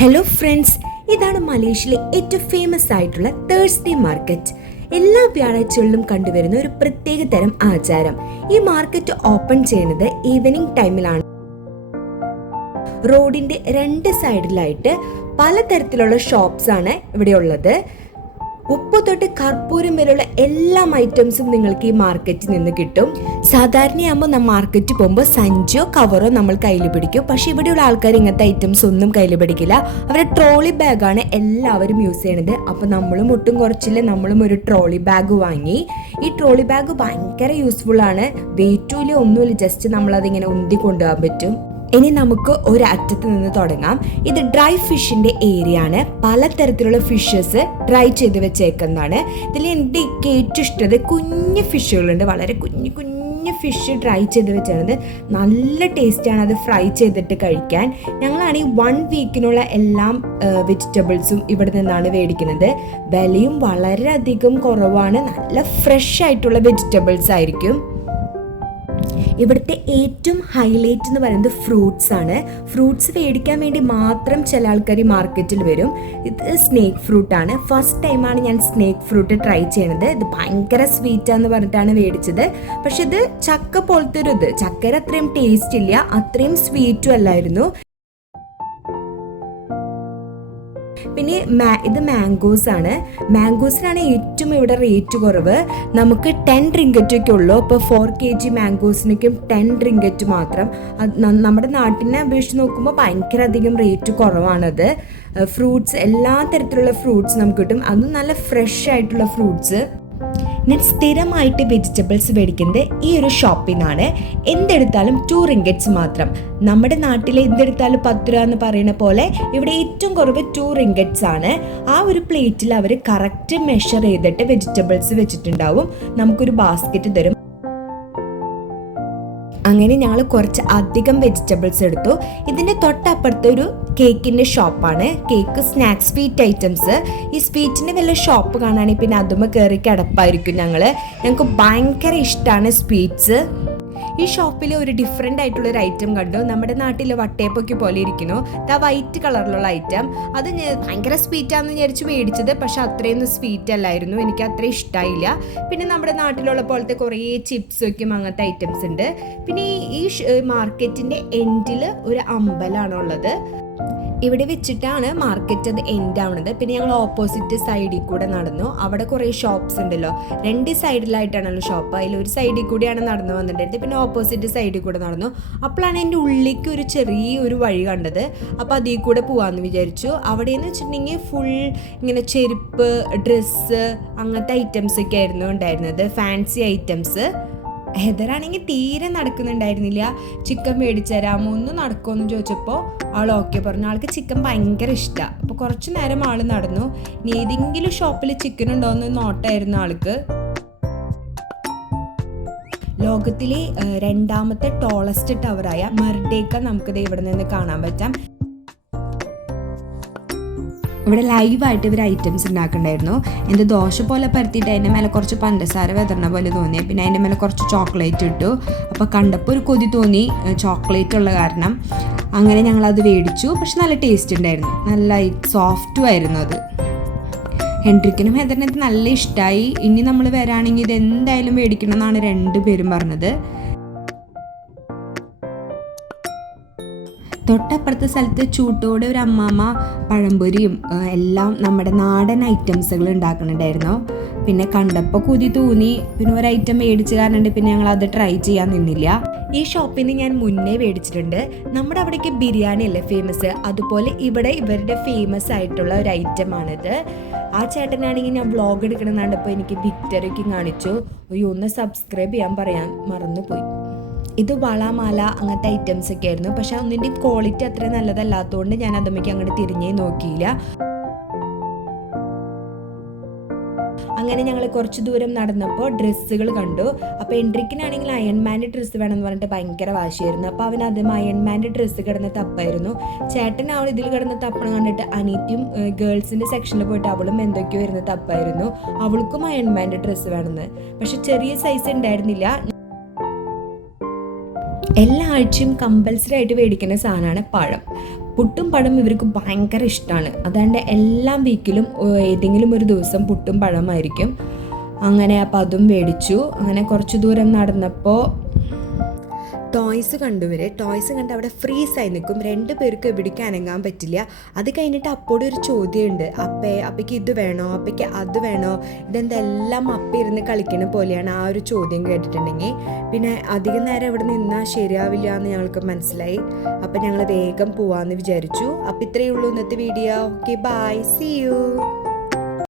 Hello friends, ഇതാണ് മലേഷ്യയിലെ ഏറ്റവും ഫേമസ് ആയിട്ടുള്ള തേഴ്സ്ഡേ മാർക്കറ്റ്. എല്ലാ വ്യാഴാഴ്ചകളിലും കണ്ടുവരുന്ന ഒരു പ്രത്യേക തരം ആചാരം. ഈ മാർക്കറ്റ് ഓപ്പൺ ചെയ്യുന്നത് ഈവനിങ് ടൈമിലാണ്. റോഡിന്റെ രണ്ട് സൈഡിലായിട്ട് പലതരത്തിലുള്ള ഷോപ്സ് ആണ് ഇവിടെ ഉള്ളത്. ഉപ്പ് തൊട്ട് കർപ്പൂരം വരെയുള്ള എല്ലാ ഐറ്റംസും നിങ്ങൾക്ക് ഈ മാർക്കറ്റിൽ നിന്ന് കിട്ടും. സാധാരണയാകുമ്പോൾ നമ്മൾ മാർക്കറ്റിൽ പോകുമ്പോൾ സഞ്ചോ കവറോ നമ്മൾ കയ്യിൽ പിടിക്കും. പക്ഷെ ഇവിടെയുള്ള ആൾക്കാർ ഇങ്ങനത്തെ ഐറ്റംസ് ഒന്നും കയ്യിൽ പിടിക്കില്ല. അവരുടെ ട്രോളി ബാഗാണ് എല്ലാവരും യൂസ് ചെയ്യണത്. അപ്പോൾ നമ്മളും ഒട്ടും കുറച്ചില്ല, നമ്മളും ഒരു ട്രോളി ബാഗ് വാങ്ങി. ഈ ട്രോളി ബാഗ് ഭയങ്കര യൂസ്ഫുൾ ആണ്. വെയിറ്റും ഇല്ല, ഒന്നുമില്ല, ജസ്റ്റ് നമ്മളതിങ്ങനെ ഉന്തി കൊണ്ടുപോകാൻ പറ്റും. ഇനി നമുക്ക് ഒരു അറ്റത്ത് നിന്ന് തുടങ്ങാം. ഇത് ഡ്രൈ ഫിഷിന്റെ ഏരിയ ആണ്. പലതരത്തിലുള്ള ഫിഷസ് ഡ്രൈ ചെയ്ത് വെച്ചേക്കുന്നതാണ്. ഇതിൽ എൻ്റെ ഏറ്റവും ഇഷ്ടത് കുഞ്ഞു ഫിഷുകളുണ്ട്. വളരെ കുഞ്ഞു കുഞ്ഞു ഫിഷ് ഡ്രൈ ചെയ്ത് വെച്ചാണ്. നല്ല ടേസ്റ്റാണ് അത് ഫ്രൈ ചെയ്തിട്ട് കഴിക്കാൻ. ഞങ്ങളാണെങ്കിൽ 1 വീക്കിനുള്ള എല്ലാ വെജിറ്റബിൾസും ഇവിടെ നിന്നാണ് മേടിക്കുന്നത്. വിലയും വളരെയധികം കുറവാണ്. നല്ല ഫ്രഷ് ആയിട്ടുള്ള വെജിറ്റബിൾസ് ആയിരിക്കും. ഇവിടുത്തെ ഏറ്റവും ഹൈലൈറ്റ് എന്ന് പറയുന്നത് ഫ്രൂട്ട്സ് ആണ്. ഫ്രൂട്ട്സ് മേടിക്കാൻ വേണ്ടി മാത്രം ചില ആൾക്കാർ മാർക്കറ്റിൽ വരും. ഇത് സ്നേക്ക് ഫ്രൂട്ടാണ്. ഫസ്റ്റ് ടൈമാണ് ഞാൻ സ്നേക്ക് ഫ്രൂട്ട് ട്രൈ ചെയ്യണത്. ഇത് ഭയങ്കര സ്വീറ്റാന്ന് പറഞ്ഞിട്ടാണ് മേടിച്ചത്. പക്ഷെ ഇത് ചക്ക പോലത്തെ ഒരു ഇത്, ചക്കര അത്രയും ടേസ്റ്റ് ഇല്ല, അത്രയും സ്വീറ്റും അല്ലായിരുന്നു. പിന്നെ ഇത് മാംഗോസ് ആണ്. മാംഗോസിനാണ് ഏറ്റവും ഇവിടെ റേറ്റ് കുറവ്. നമുക്ക് 10 റിങ്കറ്റൊക്കെ ഉള്ളൂ. ഇപ്പോൾ 4 kg മാംഗോസിനൊക്കെയും 10 റിങ്കറ്റ് മാത്രം. നമ്മുടെ നാട്ടിനെ അപേക്ഷിച്ച് നോക്കുമ്പോൾ ഭയങ്കര അധികം റേറ്റ് കുറവാണത്. ഫ്രൂട്ട്സ്, എല്ലാ തരത്തിലുള്ള ഫ്രൂട്ട്സ് നമുക്ക് കിട്ടും. അതും നല്ല ഫ്രഷ് ആയിട്ടുള്ള ഫ്രൂട്ട്സ്. ഞാൻ സ്ഥിരമായിട്ട് വെജിറ്റബിൾസ് മേടിക്കുന്നത് ഈ ഒരു ഷോപ്പിൽ നിന്നാണ്. എന്തെടുത്താലും 2 റിങ്കറ്റ്സ് മാത്രം. നമ്മുടെ നാട്ടിൽ എന്തെടുത്താലും 10 രൂപ എന്ന് പറയുന്ന പോലെ ഇവിടെ ഏറ്റവും കുറവ് 2 റിങ്കറ്റ്സ് ആണ്. ആ ഒരു പ്ലേറ്റിൽ അവർ കറക്റ്റ് മെഷർ ചെയ്തിട്ട് വെജിറ്റബിൾസ് വെച്ചിട്ടുണ്ടാവും. നമുക്കൊരു ബാസ്ക്കറ്റ് തരും. അങ്ങനെ ഞങ്ങൾ കുറച്ച് അധികം വെജിറ്റബിൾസ് എടുത്തു. ഇതിൻ്റെ തൊട്ടപ്പുറത്തെ ഒരു കേക്കിൻ്റെ ഷോപ്പാണ്. Cake, snacks, sweet items. ഈ സ്വീറ്റിൻ്റെ വല്ല ഷോപ്പ് കാണുകയാണെങ്കിൽ പിന്നെ അതുമ്മ കയറി കിടപ്പായിരിക്കും. ഞങ്ങൾക്ക് ഭയങ്കര ഇഷ്ടമാണ് സ്വീറ്റ്സ്. ഈ ഷോപ്പിൽ ഒരു ഡിഫറെൻ്റ് ആയിട്ടുള്ളൊരു ഐറ്റം കണ്ടു. നമ്മുടെ നാട്ടിൽ വട്ടയപ്പൊക്കെ പോലെ ഇരിക്കുന്നു. ആ വൈറ്റ് കളറിലുള്ള ഐറ്റം, അത് ഭയങ്കര സ്വീറ്റാണെന്ന് വിചാരിച്ച് മേടിച്ചത്. പക്ഷെ അത്രയൊന്നും സ്വീറ്റ് അല്ലായിരുന്നു, എനിക്ക് അത്ര ഇഷ്ടമായില്ല. പിന്നെ നമ്മുടെ നാട്ടിലുള്ള പോലത്തെ കുറേ ചിപ്സൊക്കെ അങ്ങനത്തെ ഐറ്റംസ് ഉണ്ട്. പിന്നെ ഈ മാർക്കറ്റിൻ്റെ എൻഡിൽ ഒരു അമ്പലമാണുള്ളത്. ഇവിടെ വെച്ചിട്ടാണ് മാർക്കറ്റ് അത് എൻഡ് ആവുന്നത്. പിന്നെ ഞങ്ങൾ ഓപ്പോസിറ്റ് സൈഡിൽ കൂടെ നടന്നു. അവിടെ കുറേ ഷോപ്സ് ഉണ്ടല്ലോ, 2 സൈഡിലായിട്ടാണല്ലോ ഷോപ്പ്. അതിലൊരു സൈഡിൽ കൂടിയാണ് നടന്നു വന്നിട്ടുണ്ടായിരുന്നത്. പിന്നെ ഓപ്പോസിറ്റ് സൈഡിൽ കൂടെ നടന്നു. അപ്പോഴാണ് എൻ്റെ ഉള്ളിലേക്ക് ഒരു ചെറിയൊരു വഴി കണ്ടത്. അപ്പോൾ അതിൽ കൂടെ പോകാമെന്ന് വിചാരിച്ചു. അവിടെയെന്ന് വെച്ചിട്ടുണ്ടെങ്കിൽ ഫുൾ ഇങ്ങനെ ചെരുപ്പ്, ഡ്രസ്സ്, അങ്ങനത്തെ ഐറ്റംസ് ഒക്കെ ആയിരുന്നു ഉണ്ടായിരുന്നത്, ഫാൻസി ഐറ്റംസ്. ഹെദറാണെങ്കിൽ തീരെ നടക്കുന്നുണ്ടായിരുന്നില്ല. ചിക്കൻ മേടിച്ചു തരാമോ, ഒന്ന് നടക്കുമെന്ന് ചോദിച്ചപ്പോൾ ആൾ ഓക്കെ പറഞ്ഞു. ആൾക്ക് ചിക്കൻ ഭയങ്കര ഇഷ്ടമാണ്. അപ്പോൾ കുറച്ച് നേരം ആൾ നടന്നു. ഇനി ഏതെങ്കിലും ഷോപ്പിൽ ചിക്കൻ ഉണ്ടോ എന്ന് നോട്ടായിരുന്നു ആൾക്ക്. ലോകത്തിലെ 2ാമത്തെ ടോളസ്റ്റ് ടവറായ മർഡേക്ക നമുക്കിത് ഇവിടെ നിന്ന് കാണാൻ പറ്റാം. ഇവിടെ ലൈവായിട്ട് ഇവർ ഐറ്റംസ് ഉണ്ടാക്കുന്നുണ്ടായിരുന്നു. എന്ത് ദോശ പോലെ പരത്തിയിട്ട് അതിൻ്റെ മേലെ കുറച്ച് പഞ്ചസാര വിതരണ പോലെ തോന്നി. പിന്നെ അതിൻ്റെ മേലെ കുറച്ച് ചോക്ലേറ്റ് ഇട്ടു. അപ്പോൾ കണ്ടപ്പോൾ ഒരു കൊതി തോന്നി, ചോക്ലേറ്റ് ഉള്ള കാരണം. അങ്ങനെ ഞങ്ങളത് മേടിച്ചു. പക്ഷെ നല്ല ടേസ്റ്റ് ഉണ്ടായിരുന്നു, നല്ല സോഫ്റ്റും ആയിരുന്നു അത്. ഹെൻട്രിക്കിനും ഹെദറിനും നല്ല ഇഷ്ടമായി. ഇനി നമ്മൾ വരാണെങ്കിൽ ഇത് എന്തായാലും മേടിക്കണം എന്നാണ് 2 പേരും പറഞ്ഞത്. തൊട്ടപ്പുറത്തെ സ്ഥലത്ത് ചൂട്ടോടെ ഒരു അമ്മാമ്മ പഴംപൊരിയും എല്ലാം നമ്മുടെ നാടൻ ഐറ്റംസുകൾ ഉണ്ടാക്കുന്നുണ്ടായിരുന്നു. പിന്നെ കണ്ടപ്പോൾ കൊതി തോന്നി. പിന്നെ ഒരു ഐറ്റം മേടിച്ച് കാരണം പിന്നെ ഞങ്ങൾ അത് ട്രൈ ചെയ്യാൻ നിന്നില്ല. ഈ ഷോപ്പിൽ നിന്ന് ഞാൻ മുന്നേ മേടിച്ചിട്ടുണ്ട്. നമ്മുടെ അവിടേക്ക് ബിരിയാണി അല്ലേ ഫേമസ്, അതുപോലെ ഇവിടെ ഇവരുടെ ഫേമസ് ആയിട്ടുള്ള ഒരു ഐറ്റമാണിത്. ആ ചേട്ടനാണെങ്കിൽ ഞാൻ വ്ളോഗ് എടുക്കണം കണ്ടപ്പോൾ എനിക്ക് വിക്ടറിക്കും കാണിച്ചു. അയ്യോ, ഒന്ന് സബ്സ്ക്രൈബ് ചെയ്യാൻ പറയാൻ മറന്നുപോയി. ഇത് വളമാല അങ്ങനത്തെ ഐറ്റംസ് ഒക്കെ ആയിരുന്നു. പക്ഷെ ഒന്നിൻ്റെ ക്വാളിറ്റി അത്ര നല്ലതല്ലാത്തതുകൊണ്ട് ഞാൻ അതുമ്മയ്ക്ക് അങ്ങോട്ട് തിരിഞ്ഞേ നോക്കിയില്ല. അങ്ങനെ ഞങ്ങൾ കുറച്ച് ദൂരം നടന്നപ്പോൾ ഡ്രസ്സുകൾ കണ്ടു. അപ്പോൾ എൻട്രിക്കിനാണെങ്കിൽ അയൺമാൻ്റെ ഡ്രസ്സ് വേണമെന്ന് പറഞ്ഞിട്ട് ഭയങ്കര വാശിയായിരുന്നു. അപ്പോൾ അവൻ അതും അയൺമാൻ്റെ ഡ്രസ്സ് കിടന്ന് തപ്പായിരുന്നു. ചേട്ടൻ അവൾ ഇതിൽ കിടന്ന് തപ്പണം കണ്ടിട്ട് അനീറ്റിയും ഗേൾസിൻ്റെ സെക്ഷനിൽ പോയിട്ട് അവളും എന്തൊക്കെയോ ഇരുന്ന് തപ്പായിരുന്നു. അവൾക്കും അയൺമാൻ്റെ ഡ്രസ്സ് വേണമെന്ന്. പക്ഷെ ചെറിയ സൈസ് ഉണ്ടായിരുന്നില്ല. എല്ലാ ആഴ്ചയും കമ്പൽസറി ആയിട്ട് മേടിക്കുന്ന സാധനമാണ് പഴം. പുട്ടും പഴം ഇവർക്ക് ഭയങ്കര ഇഷ്ടമാണ്. അതുകൊണ്ട് എല്ലാ വീക്കിലും ഏതെങ്കിലും ഒരു ദിവസം പുട്ടും പഴമായിരിക്കും. അങ്ങനെ അപ്പം അതും മേടിച്ചു. അങ്ങനെ കുറച്ച് ദൂരം നടന്നപ്പോൾ ടോയ്സ് കണ്ടുവരെ. ടോയ്സ് കണ്ട് അവിടെ ഫ്രീസായി നിൽക്കും. 2 പേർക്ക് എവിടേക്ക് അനങ്ങാൻ പറ്റില്ല. അത് കഴിഞ്ഞിട്ട് അപ്പോഴും ഒരു ചോദ്യമുണ്ട്, അപ്പയ്ക്ക് ഇത് വേണോ, അപ്പയ്ക്ക് അത് വേണോ, ഇതെന്തെല്ലാം അപ്പ ഇരുന്ന് കളിക്കുന്ന പോലെയാണ് ആ ഒരു ചോദ്യം കേട്ടിട്ടുണ്ടെങ്കിൽ. പിന്നെ അധികം നേരം ഇവിടെ നിന്നാൽ ശരിയാവില്ല എന്ന് ഞങ്ങൾക്ക് മനസ്സിലായി. അപ്പം ഞങ്ങൾ വേഗം പോവാമെന്ന് വിചാരിച്ചു. അപ്പം ഇത്രയേ ഉള്ളൂ ഇന്നത്തെ video. Okay, bye, see U.